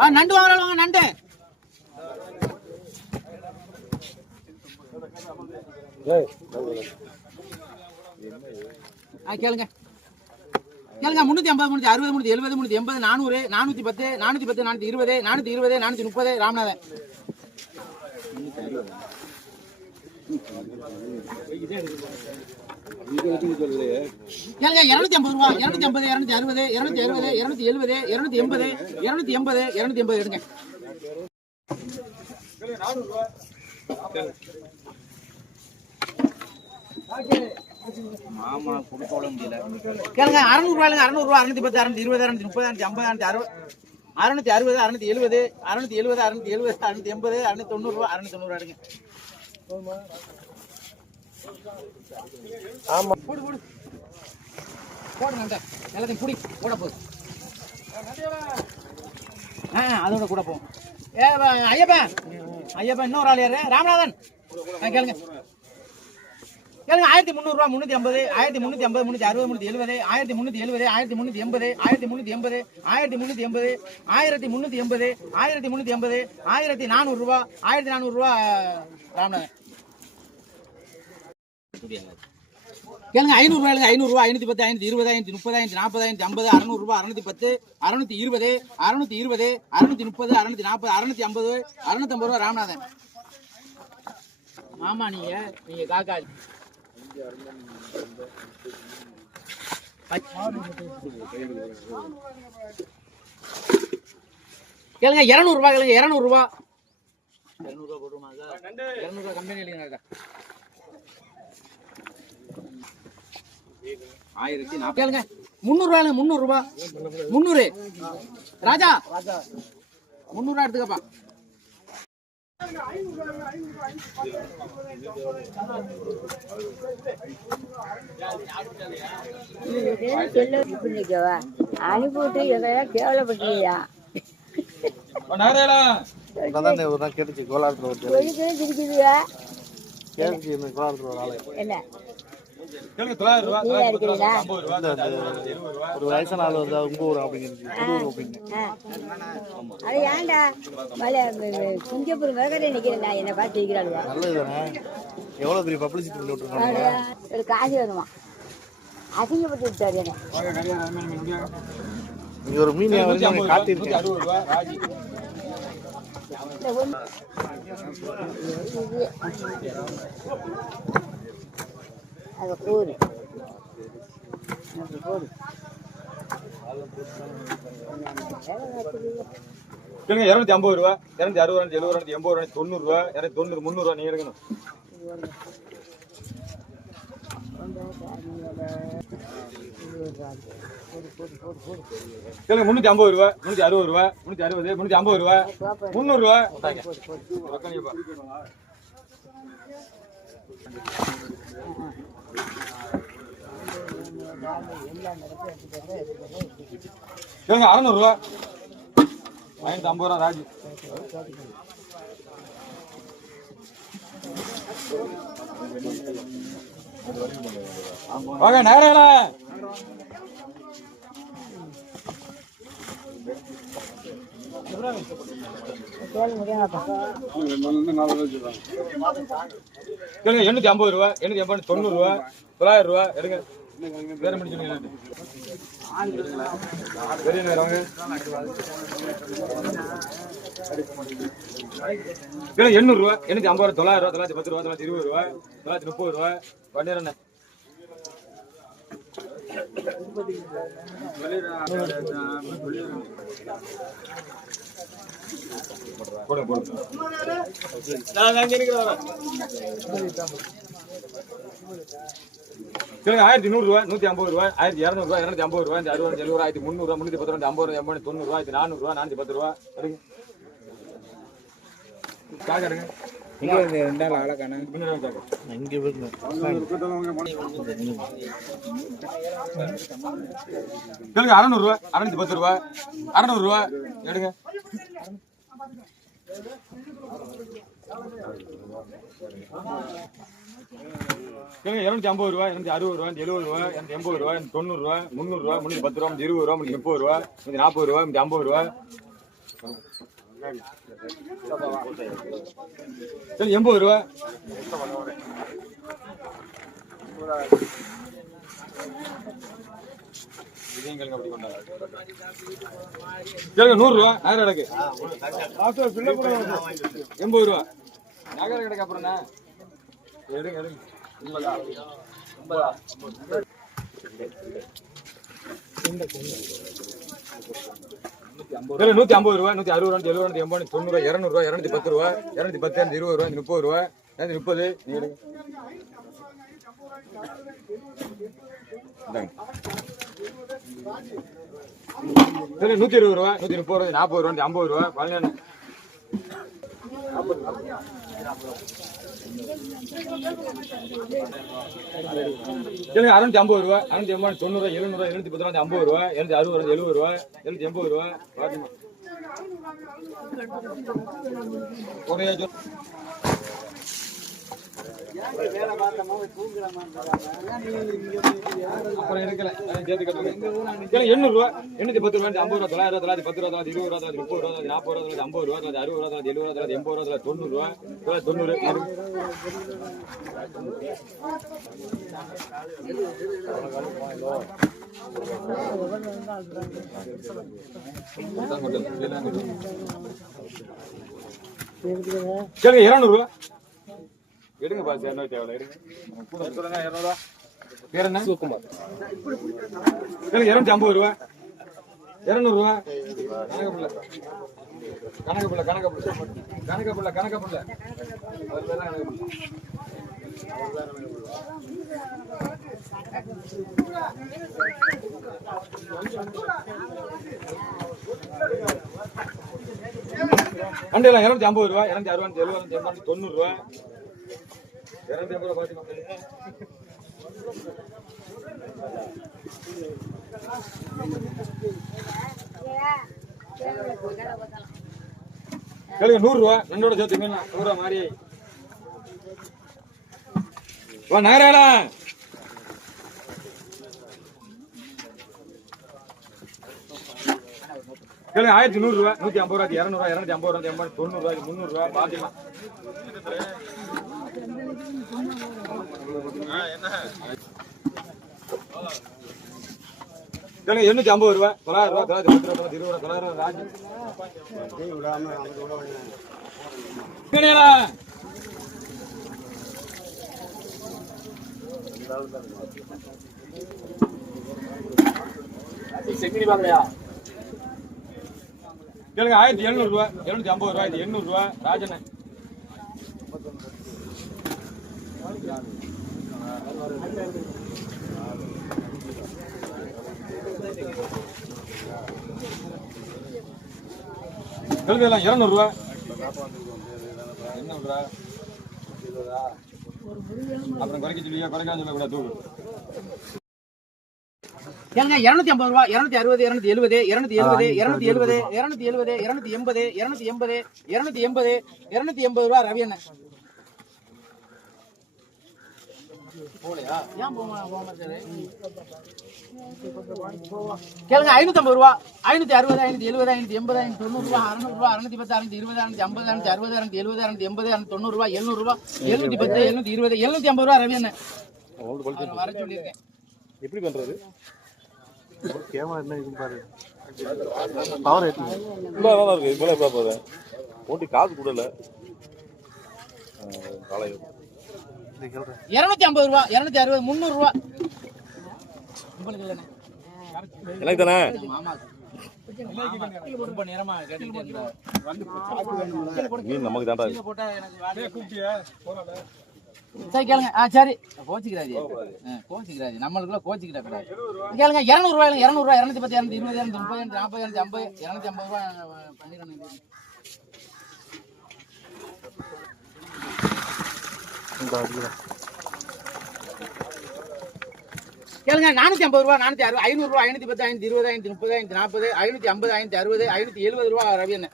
ஆ நண்டு வாங்குறாங்க வாங்க நண்டு. ஆ கேளுங்க. கேளுங்க முன்னூத்தி ஐம்பது முன்னூத்தி அறுபது முன்னூத்தி எழுபது முன்னூத்தி எண்பது நானூறு நானூத்தி பத்து நானூத்தி பத்து நானூத்தி இருபது நானூத்தி இருபது நானூத்தி முப்பது ராமநாதன். இருநூத்தி ஐம்பது ரூபா இருநூத்தி ஐம்பது இருநூத்தி அறுபது இருநூத்தி அறுபது இருநூத்தி எழுபது இருநூத்தி எண்பது இருநூத்தி எண்பது இருநூத்தி எண்பது எடுங்க. மாமா கொடுக்க விட முடியல கேளுங்க அறுநூறு ரூபாய்ங்க ரூபா அறுநூத்தி பத்து அறுநூத்தி இருபது அறுநூத்தி முப்பது அறுநூத்தி ஐம்பது அறுநூத்தி அறுபது அறுநூத்தி அறுபது அறுநூத்தி எழுபது அறுநூத்தி எழுபது அறுநூத்தி எழுபது அறுநூத்தி எண்பது அறுநூத்தி தொண்ணூறு ரூபா அறுநூத்தி தொண்ணூறு எடுங்க. ஆமா. போடு போடு. போடுங்க எல்லாத்தையும் பிடி. போட போதும் ஆ அதோட கூட போ. ஏ வ- ஐயப்பா. ஐயப்பா இன்னொரு ஆள் யாரு? ராமநாதன். ஆ, கேளுங்க. கேளுங்க. ஆயிரத்தி முந்நூறுரூவா முந்நூற்றி ஐம்பது ஆயிரத்தி முந்நூற்றி ஐம்பது முந்நூற்றி அறுபது முந்நூற்றி எழுபது ஆயிரத்தி முந்நூற்றி எழுபது ஆயிரத்தி முந்நூற்றி எண்பது ஆயிரத்தி முந்நூற்றி எண்பது ஆயிரத்தி முந்நூற்றி எண்பது ஆயிரத்தி முந்நூற்றி எண்பது ஆயிரத்தி முந்நூற்றி எண்பது ஆயிரத்தி நானூறுரூவா ஆயிரத்தி நானூறுரூவா ராமநாதன். கேளுங்க ஐநூறு ரூபாய் ஐநூறுரூவா ஐநூத்தி பத்து ஐநூத்தி இருபது ஐநூத்தி முப்பது ஐநூத்தி நாற்பது ஐநூத்தி ஐம்பது அறுநூறுபா அறுநூத்தி பத்து அறுநூத்தி இருபது அறுநூத்தி இருபது அறுநூத்தி முப்பது அறுநூத்தி நாற்பது அறுநூத்தி ஐம்பது அறுநூத்தி ஐம்பது ரூபா ராமநாதன். ஆமா நீங்க நீங்க காக்கா கேளுங்க இருநூறு ரூபாய் கேளுங்க இருநூறு ரூபா இருநூறு ரூபா போட்டுமா இருநூறு ரூபா கம்பெனி இல்லைங்க ஆயிரத்தி நாற்பது கேளுங்க. முந்நூறு ரூபாய் முந்நூறு ராஜா முந்நூறு. ரூபா எடுத்துக்கப்பா. அனுப்பிவிட்டு எங்கெல்லாம் கேவலப்பட்டியா கேட்டுச்சு கோலாரத்தில் ஒரு கேட்டுச்சு கோலாரத்தில் ஒரு ஆளு. என்ன நீங்க இருக்கிறீங்களா இந்த அந்த ஒரு வயசான ஆள் வந்து உங்க ஊர் அப்படிங்கிறது புது ஊர் அப்படின்னு. ஆ. அது ஏன்டா? மலை சிங்கப்பூர் வேகரை நிக்கிறேன் நான் என்ன பார்த்து இருக்கிறாளுவா நல்லது தானே எவ்வளோ பெரிய பப்ளிசிட்டி பண்ணி விட்டுருக்காங்க? ஒரு காசு வேணுமா? அசிங்கப்பட்டு விட்டாரு என்ன. இங்க ஒரு மீன் வியாபாரி காட்டியிருக்கேன். இந்த ஒண்ணு- இது. அது போடு அது இல்லைங்க இரநூத்தி ஐம்பது ரூபா இரநூத்தி அறுபது இரநூத்தி எழுபது இரநூத்தி எண்பது இரநூத்தி தொண்ணூறு ரூபா இரநூத்தி தொண்ணூறு முந்நூறு ரூபா நீங்க எடுக்கணும். இல்லைங்க முந்நூற்றி ஐம்பது ரூபா முந்நூற்றி அறுபது ரூபா முந்நூற்றி அறுபது முந்நூற்றி ஐம்பது ரூபா முந்நூறு ரூபா ஏங்க அறநூறுவா? அறநூறு ஐநூற்றி ஐம்பது ரூபா ராஜு. வாங்க நேரம் எண்ணூத்தி ஐம்பது ரூபா எண்ணூத்தி ஐம்பது தொண்ணூறு ரூபா தொள்ளாயிரம் ரூபா எடுங்க. எண்ணூறு ரூபா எண்ணூத்தி ஐம்பது ரூபா தொள்ளாயிரம் ரூபா தொள்ளாயிரத்தி பத்து ரூபா தொள்ளாயிரத்தி இருபது ரூபா தொள்ளாயிரத்தி முப்பது ரூபா பன்னிரெண்டு போடு போடு சொல்லுங்க ஆயிரத்தி நூறு ரூபா நூத்தி ஐம்பது ரூபா ஆயிரத்தி இரநூறு ரூபா இரநூத்தி ஐம்பது ரூபா இந்த அறுபது எழுபது ஆயிரத்தி முந்நூறு ரூபா முன்னூத்தி பத்து ரூபா ஐம்பது ரூபா எண்பது தொண்ணூறு ரூபா ஆயிரத்தி நானூறு ரூபா நானூத்தி பத்து ரூபா எடுங்க. இங்க சொல்லுங்க அறுநூத்தி பத்து ரூபா எடுங்க. இருநூத்தி ஐம்பது ரூபா இருநூத்தி அறுபது ரூபா எழுபது ரூபா இருநூத்தி எண்பது ரூபா தொண்ணூறு ரூபா முந்நூறு ரூபா முன்னூத்தி பத்து ரூபா இருபது ரூபா முன்னூத்தி முப்பது ரூபா முன்னூத்தி நாற்பது ரூபா முன்னூத்தி ஐம்பது ரூபா சரி எண்பது ரூபா நூறு ரூபா நகர கிடக்கு. எண்பது ரூபா நகர கிடக்கு அப்புறம் எடுங்க எடுங்க. நூத்தி ஐம்பது ரூபா நூத்தி அறுபது ரூபா எழுபது ரூபா எண்பது தொண்ணூறு ரூபா இருநூறு ரூபா பத்து ரூபா இரநூத்தி பத்து இரநூத்தி இருபது ரூபா முப்பது ரூபா இரநூத்தி முப்பது சரி, நூத்தி இருபது ரூபா நூத்தி முப்பது ரூபா நாற்பது ரூபா ஐம்பது ரூபா பதினேழு சரி அறுநூத்தி ஐம்பது ரூபா அறுநூத்தி எண்பது தொண்ணூறு எழுநூறு எழுநூத்தி பத்து ரூபா ஐம்பது ரூபா எழுநூத்தி அறுபது எழுபது ரூபா எழுநூத்தி எண்பது ரூபா பாத்துங்க. அப்புறம் எடுக்கல சேர்த்து கட்டுங்க. இல்ல, எண்ணூறு ரூபா எண்ணூத்தி பத்து ரூபா ஐம்பது ரூபா தொள்ளாயிரம் ரூபா தொள்ளாயிரத்தி பத்து ரூபா தொள்ளாயிரத்தி இருபது ரூபா தொள்ளாயிரத்தி முப்பது ரூபா தொள்ளாயிரத்தி நாற்பது ரூபா தொள்ளாயிரத்தி ஐம்பது ரூபா தொள்ளாயிரத்தி அறுபது ரூபா தொள்ளாயிரத்தி எழுபது ரூபா தொள்ளாயிரத்தி எண்பது ரூபா தொள்ளாயிரத்தி தொண்ணூறு ரூபா தொள்ளாயிரத்தி தொண்ணூறு கேளுங்க இருநூறு ரூபா எடுங்க பாஸ் இரநூத்தி எவ்வளோ எடுங்க. சொல்லுங்க இரநூறுவா பேர் என்ன? கேளுங்க இருநூத்தி ஐம்பது ரூபா. இருநூறு ரூபா. கணக்கு பிள்ளை கணக்கு பிள்ளை கணக்கு பிள்ளை கணக்கு பிள்ளை கணக்கு பிள்ளை. அவர் பேர் தான் கணக்கு பிள்ளை வண்டியெல்லாம் இருநூத்தி ஐம்பது ரூபா இருநூத்தி அறுபது எழுபது எண்பது ரூபா இருநூத்தி பாத்தி கேளுங்க நூறு ரூபா நண்டோட சேர்த்து மீன் நூறு மாறி. வா நகராடா கேளுங்க ஆயிரத்தி நூறு ரூபா நூத்தி ஐம்பது ரூபாய்க்கு இரநூறுவா இரநூத்தி ஐம்பது ரூபா எண்பது தொண்ணூறு ரூபாய்க்கு முந்நூறு ரூபா பாத்தீங்கன்னா எண்ணூத்தி ஐம்பது ரூபா தொள்ளாயிரம் ரூபா தொள்ளாயிரத்தி பத்து ரூபா தொள்ளாயிரத்தி இருபது ரூபா தொள்ளாயிரம் ரூபா ராஜி கேளுங்களா? கேளுங்க ஆயிரத்தி எழுநூறு ரூபா எழுநூத்தி ஐம்பது ரூபா இது எண்ணூறு ரூபா ராஜன் கேளுங்க எல்லாம் இருநூறு ரூபா என்ன ரூபா அப்புறம் குறைக்க சொல்லியா? குறைக்காம சொல்லக்கூடாது தூக்கு ஏங்க இருநூத்தி ஐம்பது ரூபா இருநூத்தி அறுபது இருநூத்தி எழுபது இருநூத்தி எழுபது இருநூத்தி எழுபது இருநூத்தி எழுபது இருநூத்தி எண்பது இருநூத்தி எண்பது இருநூத்தி எண்பது இருநூத்தி எண்பது ரூபா ரவி அண்ணன். ஏன் போக போக மாட்டாரு? கேளுங்க ஐநூத்தி ரூபா. ஐநூத்தி அறுபது ஐநூத்தி எழுபது ஐநூத்தி எண்பது ஐநூத்தி தொண்ணூறு ரூபா அறுநூறு ரூபா அறுநூத்தி பத்து அறுநூத்தி இருபது அறுநூத்தி ஐம்பது அறுநூத்தி அறுபது அறுநூத்தி எழுபது அறுநூத்தி எண்பது அறுநூத்தி தொண்ணூறு ரூபா எழுநூறு ரூபா எழுநூத்தி பத்து எழுநூத்தி இருபது எழுநூத்தி ஐம்பது ரூபா ரவி வர சொல்லியிருக்கேன். எப்படி பண்றது? கேமரா என்ன பாரு. பவர் இருக்கு. இவ்வளோ ஓட்டி காசு கொடுல காலை இருநூத்தி ஐம்பது ரூபா இருநூத்தி அறுபது முந்நூறு ரூபா. உங்களுக்கு இல்லைண்ணே. எனக்கு தானே? நமக்கு தாண்டா சரி கேளுங்க. ஆ சரி. கோச்சிக்கிறாரு கோச்சிக்கிறாரு நம்மளுக்குள்ள கோச்சிக்கிட்ட கூடாது கேளுங்க இரநூறு ரூபாய் இரநூறு ரூபாய் இரநூத்தி பத்து இரநூத்தி இருபது இரநூத்தி முப்பது இரநூத்தி நாற்பது இரநூத்தி ஐம்பது இரநூத்தி ஐம்பது ரூபாய் பண்ணிடுறேன் கேளுங்க நானூத்தி ஐம்பது ரூபா நானூத்தி அறுபது ஐநூறு ரூபா ஐநூத்தி பத்து ஐநூத்தி இருபது ஐநூத்தி முப்பது ஐநூத்தி நாற்பது ஐநூத்தி ஐம்பது ஐநூத்தி அறுபது ஐநூத்தி எழுபது ரூபா ரவி என்ன